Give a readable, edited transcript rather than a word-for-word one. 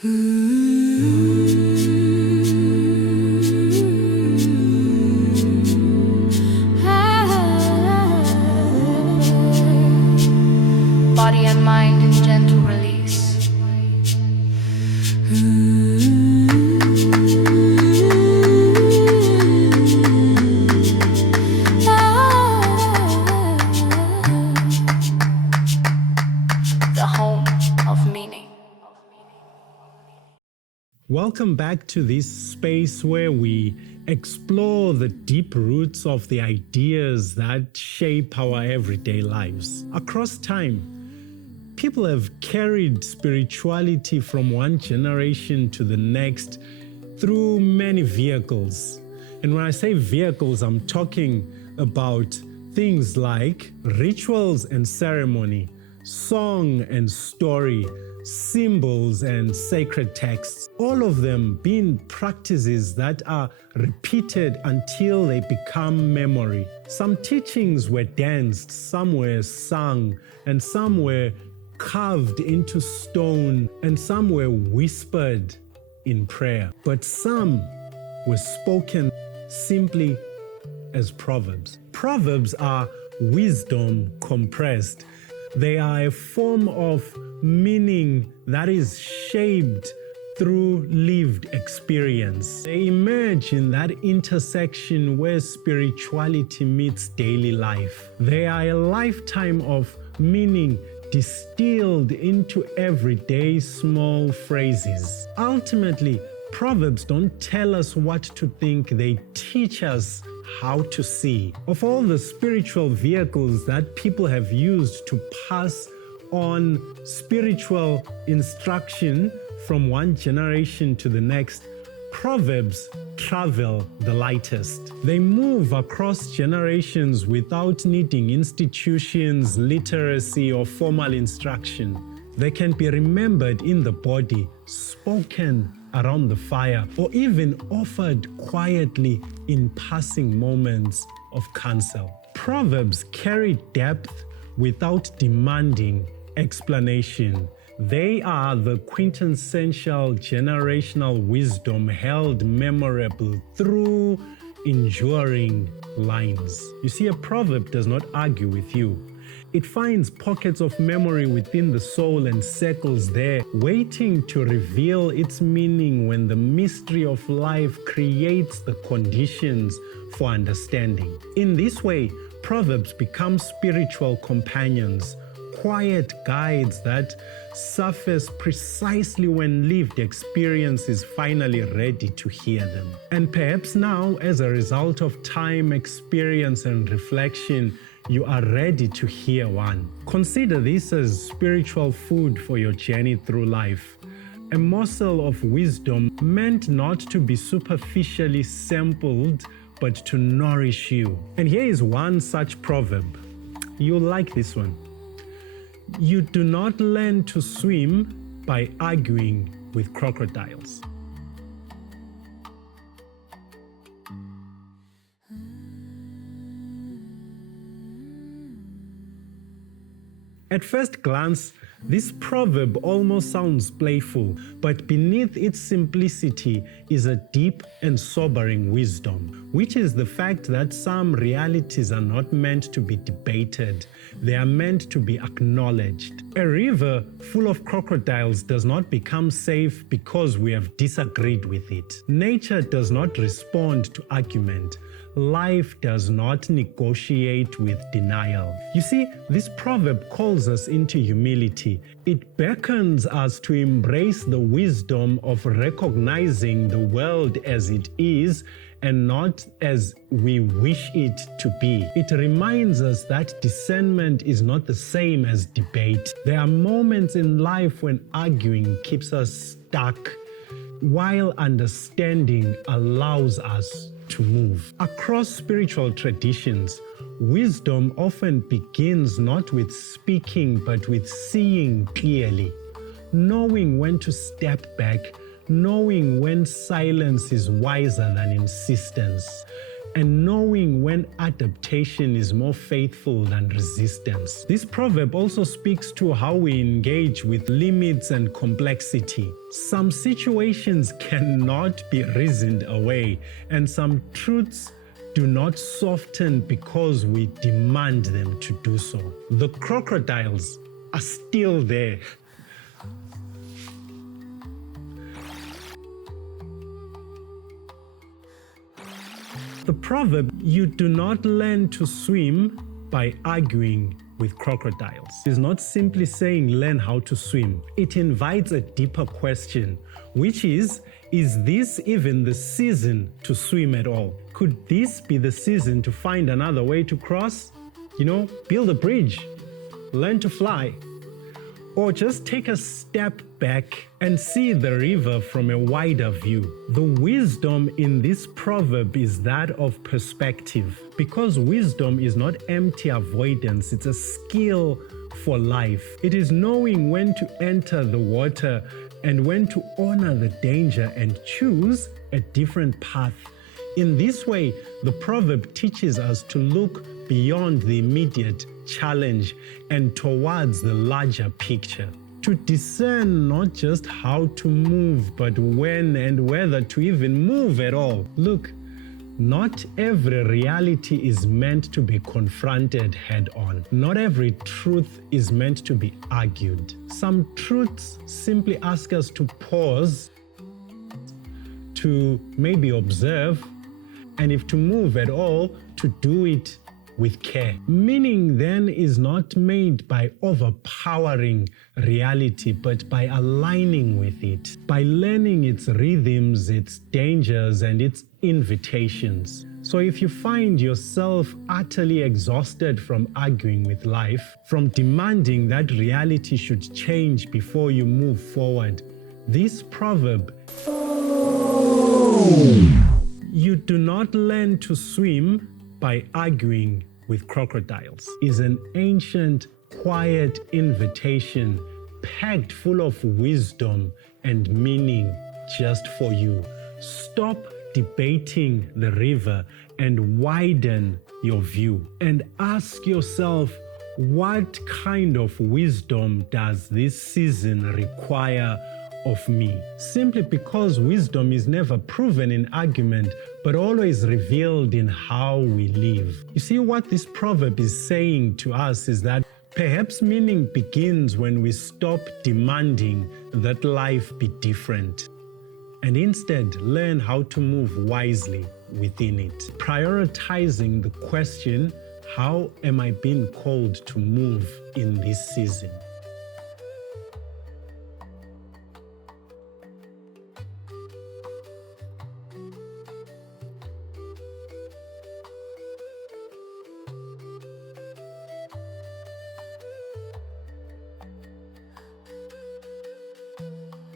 Body and mind in gentle release. The home of meaning. Welcome back to this space where we explore the deep roots of the ideas that shape our everyday lives. Across time, people have carried spirituality from one generation to the next through many vehicles. And when I say vehicles, I'm talking about things like rituals and ceremony, song and story, symbols and sacred texts, all of them being practices that are repeated until they become memory. Some teachings were danced, some were sung, and some were carved into stone, and some were whispered in prayer. But some were spoken simply as proverbs. Proverbs are wisdom compressed. They are a form of meaning that is shaped through lived experience. They emerge in that intersection where spirituality meets daily life. They are a lifetime of meaning distilled into everyday small phrases. Ultimately, Proverbs don't tell us what to think, they teach us how to see. Of all the spiritual vehicles that people have used to pass on spiritual instruction from one generation to the next, Proverbs travel the lightest. They move across generations without needing institutions, literacy, or formal instruction. They can be remembered in the body, spoken around the fire, or even offered quietly in passing moments of counsel. Proverbs carry depth without demanding explanation. They are the quintessential generational wisdom held memorable through enduring lines. You see, a proverb does not argue with you. It finds pockets of memory within the soul and circles there, waiting to reveal its meaning when the mystery of life creates the conditions for understanding. In this way, Proverbs become spiritual companions, quiet guides that surface precisely when lived experience is finally ready to hear them. And perhaps now, as a result of time, experience, and reflection, you are ready to hear one. Consider this as spiritual food for your journey through life. A morsel of wisdom meant not to be superficially sampled, but to nourish you. And here is one such proverb. You'll like this one. You do not learn to swim by arguing with crocodiles. At first glance, this proverb almost sounds playful, but beneath its simplicity is a deep and sobering wisdom, which is the fact that some realities are not meant to be debated, they are meant to be acknowledged. A river full of crocodiles does not become safe because we have disagreed with it. Nature does not respond to argument. Life does not negotiate with denial. You see, this proverb calls us into humility. It beckons us to embrace the wisdom of recognizing the world as it is and not as we wish it to be. It reminds us that discernment is not the same as debate. There are moments in life when arguing keeps us stuck, while understanding allows us to move. Across spiritual traditions, wisdom often begins not with speaking but with seeing clearly, knowing when to step back, knowing when silence is wiser than insistence, and knowing when adaptation is more faithful than resistance. This proverb also speaks to how we engage with limits and complexity. Some situations cannot be reasoned away, and some truths do not soften because we demand them to do so. The crocodiles are still there. The proverb, you do not learn to swim by arguing with crocodiles, is not simply saying learn how to swim. It invites a deeper question, which is this even the season to swim at all? Could this be the season to find another way to cross? Build a bridge, learn to fly, or just take a step back and see the river from a wider view. The wisdom in this proverb is that of perspective, because wisdom is not empty avoidance, it's a skill for life. It is knowing when to enter the water and when to honor the danger and choose a different path. In this way, the proverb teaches us to look beyond the immediate challenge and towards the larger picture. To discern not just how to move, but when and whether to even move at all. Look, not every reality is meant to be confronted head on. Not every truth is meant to be argued. Some truths simply ask us to pause, to maybe observe, and if to move at all, to do it with care. Meaning then is not made by overpowering reality, but by aligning with it, by learning its rhythms, its dangers, and its invitations. So if you find yourself utterly exhausted from arguing with life, from demanding that reality should change before you move forward, this proverb, you do not learn to swim by arguing with crocodiles, is an ancient, quiet invitation packed full of wisdom and meaning just for you. Stop debating the river and widen your view, and ask yourself, what kind of wisdom does this season require of me? Simply because wisdom is never proven in argument, but always revealed in how we live. You see, what this proverb is saying to us is that perhaps meaning begins when we stop demanding that life be different, and instead learn how to move wisely within it. Prioritizing the question, how am I being called to move in this season?